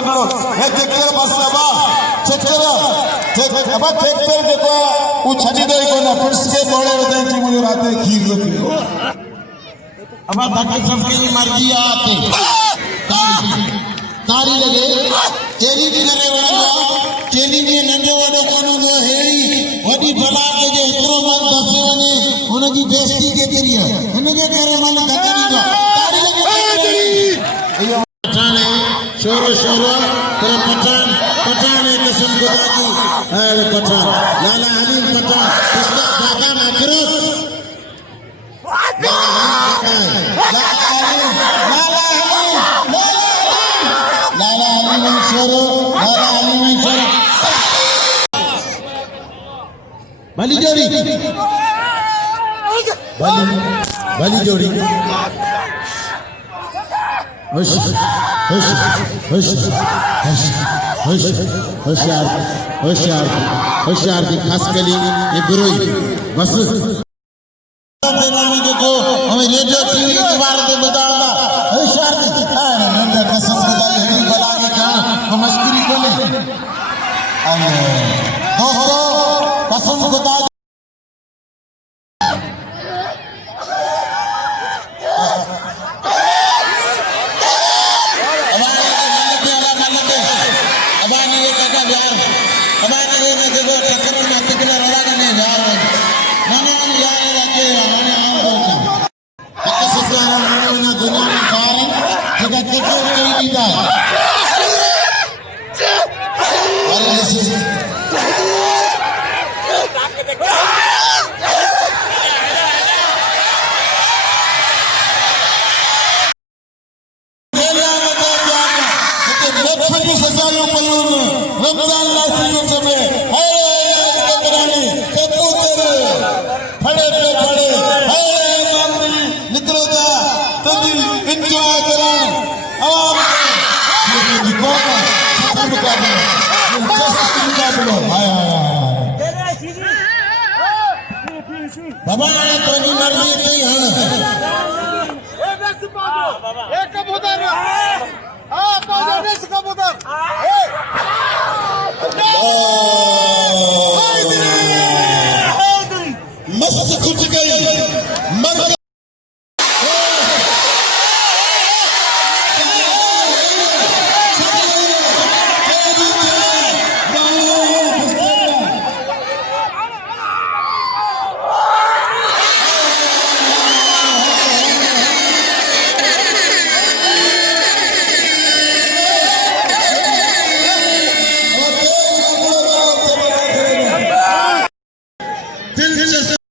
चेक बस चेक अब चेक देखो वो छड़ी दे को ना फिर से बोले होते हैं कि मुझे रात में खीर देती हो अब धक्के सबके मर्जी आते तारी लगे चेली करे वाला चेली ने नंगे वालों को जो हेड़ी वडी भला के जो इतरो मन दसे वने उनकी बेइज्जती के करिए इनके करे मन धक्के नहीं तारी लगे पठान शोरो शोरो तेरा पठान एक किस्म को की अरे पठान लाला हलीम पठान इसका दादा मकरूस भली जोड़ी भली जोड़ी होशियार की खास कली ये गुरुई बस देखो हमें रेडियो टीवी के बारे में बताऊंगा होशियार की नंबर कसम खुदा ही बला के क्या हम मस्करी बोले दोस्तों कसम खुदा बाबा तो की मर्जी तो ही है एक कबूतर हां पाजा ने कबूतर मस्त खुश गई मर